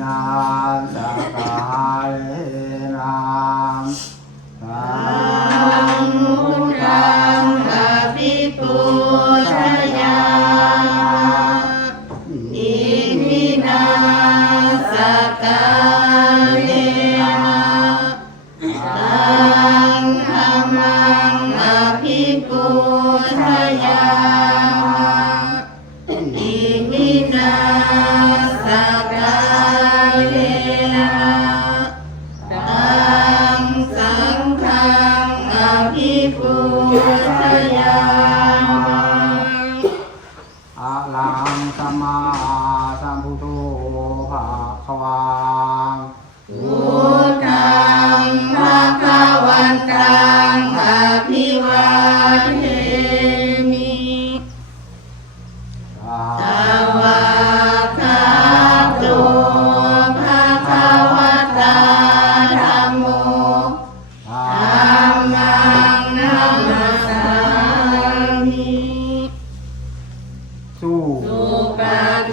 นาสกาเล trabalhar.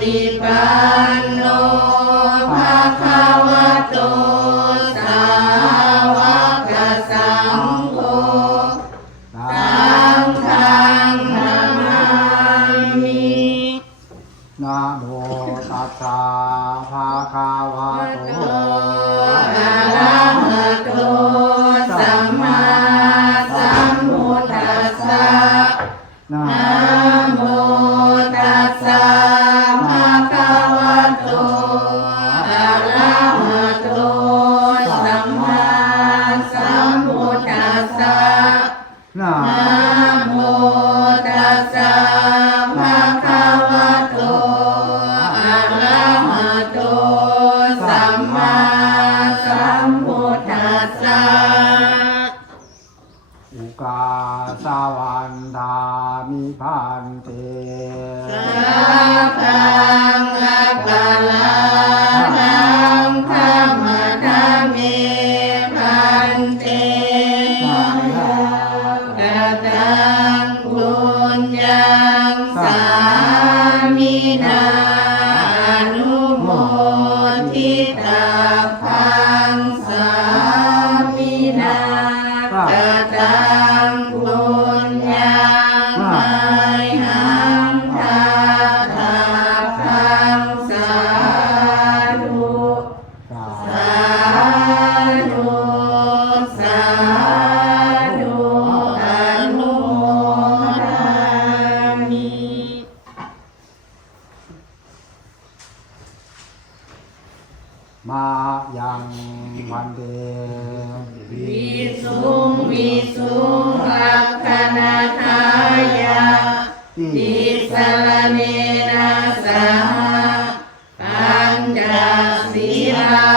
ติปันโนภาคาวะโตสาวกสังโฆสังฆังนามามินะโมตัสสะภาคาวะ อุกาสาวันธามิพันเตสัพพังอัปปะลานังธรรมธรรมิพันเตกตั มายังพันเดวิสุงวิสุงลักขณาทายาติติสรเนนะสหปัญจศีลา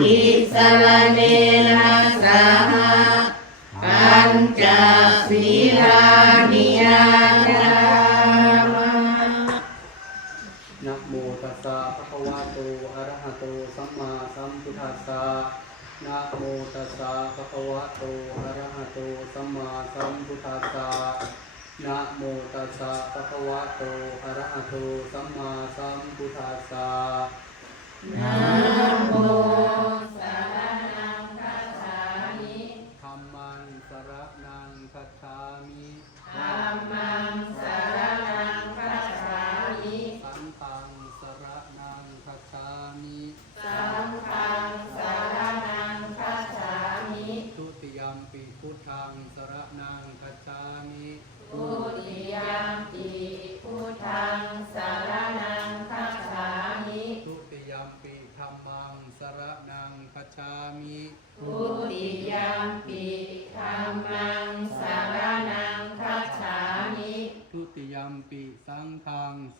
ติสรเนนะสหปัญจศีลานิยาจามะนะโมตัสสะภะคะวะโตอะระหะโตสัมมาสัมพุทธัสสะนะโมตัสสะภะคะวะโตอะระหะโตสัมมาสัมพุทธัสสะนะโมตัสสะภะคะวะโตอะระหะโตสัมมาสัมพุทธัสสะ นะโมสารนังคัจฉามิธรรมังสรนังคัจฉามิธรรมั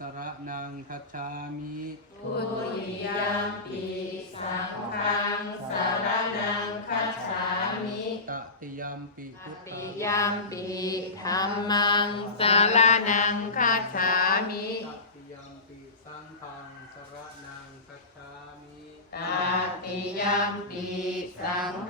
สระนังคัจฉามิทุติยังปิสังฆังสารนังคัจฉามิตติยัมปิพุทธัติยังปิธรรมังสารนังคัจฉามิตติยัมปิสังฆังสระนังคัจฉามิ ตติยังปิสังฆ